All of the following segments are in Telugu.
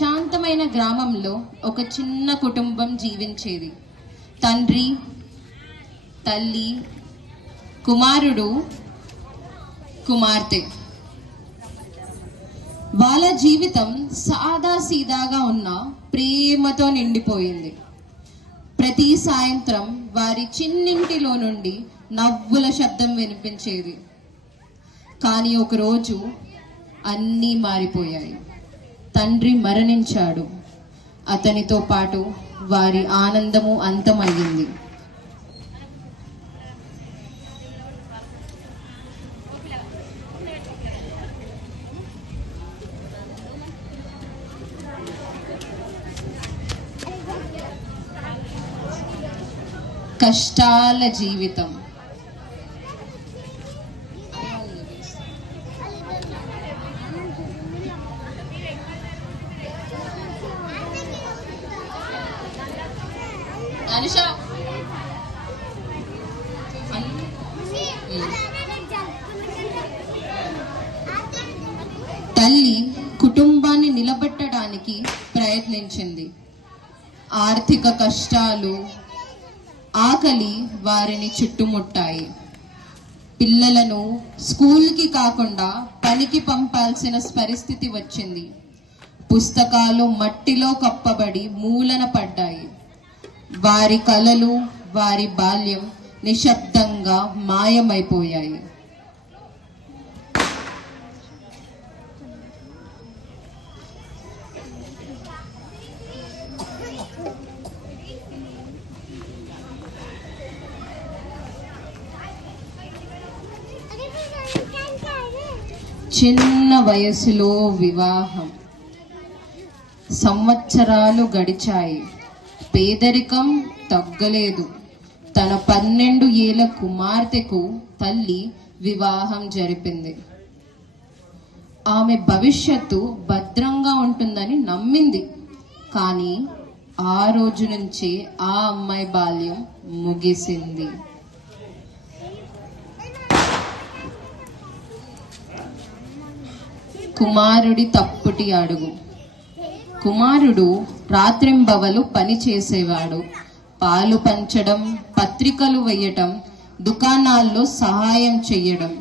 ప్రశాంతమైన గ్రామంలో ఒక చిన్న కుటుంబం జీవించేది. తండ్రి, తల్లి, కుమారుడు, కుమార్తె. వాళ్ళ జీవితం సాదా సీదాగా ఉన్న ప్రేమతో నిండిపోయింది. ప్రతి సాయంత్రం వారి చిన్నింటిలో నుండి నవ్వుల శబ్దం వినిపించేది. కానీ ఒకరోజు అన్నీ మారిపోయాయి. తండ్రి మరణించాడు. అతనితో పాటు వారి ఆనందము అంతమయ్యింది. కష్టాల జీవితం. తల్లి కుటుంబాన్ని నిలబెట్టడానికి ప్రయత్నించింది. ఆర్థిక కష్టాలు, ఆకలి వారిని చుట్టుముట్టాయి. పిల్లలను స్కూల్కి కాకుండా పనికి పంపాల్సిన పరిస్థితి వచ్చింది. పుస్తకాలు మట్టిలో కప్పబడి మూలన పడ్డాయి. వారి కలలు, వారి బాల్యం నిశ్శబ్దంగా మాయమైపోయాయి. చిన్న వయసులో వివాహం. సంవత్సరాలు గడిచాయి. పేదరికం తగ్గలేదు. తన 12 ఏళ్ల కుమార్తెకు తల్లి వివాహం జరిపింది. ఆమె భవిష్యత్తు భద్రంగా ఉంటుందని నమ్మింది. కానీ ఆ రోజు నుంచే ఆ అమ్మాయి బాల్యం ముగిసింది. కుమారుడి తప్పుటి అడుగు. కుమారుడు రాత్రింబవలు పని చేసేవాడు. పాలు పంచడం, పత్రికలు వేయటం, దుకాణాల్లో సహాయం చేయడం.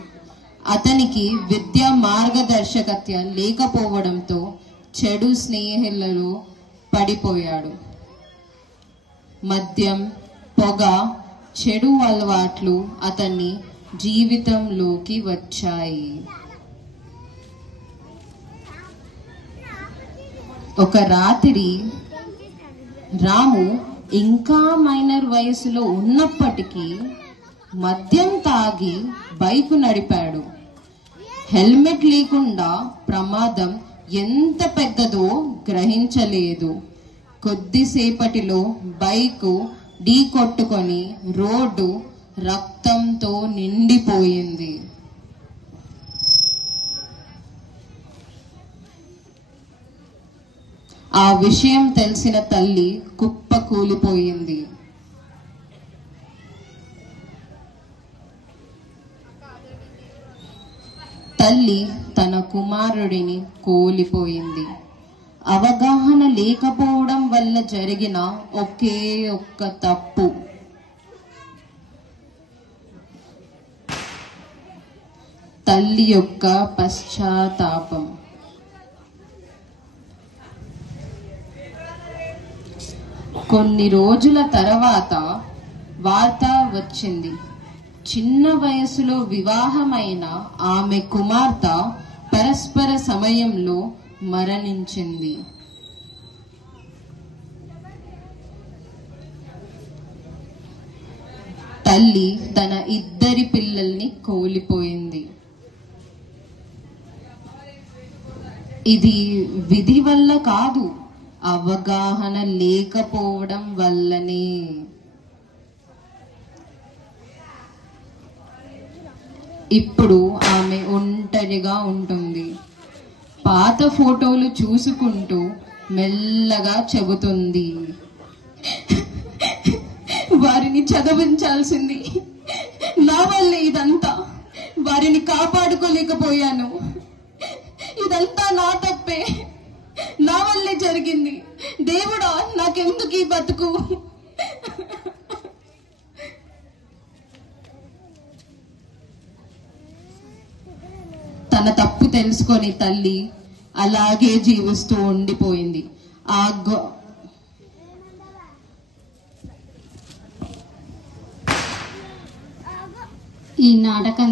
అతనికి విద్యా మార్గదర్శకత్వం లేకపోవడంతో చెడు స్నేహితులలో పడిపోయాడు. మద్యం, పొగ, చెడు అలవాట్లు అతని జీవితంలోకి వచ్చాయి. ఒక రాత్రి రాము ఇంకా మైనర్ వయసులో ఉన్నప్పటికీ మద్యం తాగి బైక్ నడిపాడు. హెల్మెట్ లేకుండా ప్రమాదం ఎంత పెద్దదో గ్రహించలేదు. కొద్దిసేపటిలో బైక్ ఢీ కొట్టుకొని రోడ్డు రక్తంతో నిండిపోయింది. ఆ విషయం తెలిసిన తల్లి కుప్ప కూలిపోయింది. తల్లి తన కుమారుడిని కోల్పోయింది. అవగాహన లేకపోవడం వల్ల జరిగిన ఒకే ఒక్క తప్పు. తల్లి యొక్క పశ్చాత్తాపం. కొన్ని రోజుల తర్వాత వార్త వచ్చింది. చిన్న వయసులో వివాహమైన ఆమె కుమార్తె పరస్పర సమయంలో మరణించింది. తల్లి తన 2 పిల్లల్ని కోల్పోయింది. ఇది విధి వల్ల కాదు, అవగాహన లేకపోవడం వల్లనే. ఇప్పుడు ఆమె ఒంటరిగా ఉంటుంది. పాత ఫోటోలు చూసుకుంటూ మెల్లగా చెబుతుంది, వారిని చదివించాల్సింది నా వల్లే ఇదంతా. వారిని కాపాడుకోలేకపోయాను. ఇదంతా నా తప్పే. నా వల్లే జరిగింది. దేవుడా, నాకెందుకు ఈ బతుకు? తన తప్పు తెలుసుకొని తల్లి అలాగే జీవిస్తూ ఉండిపోయింది. ఈ నాటకం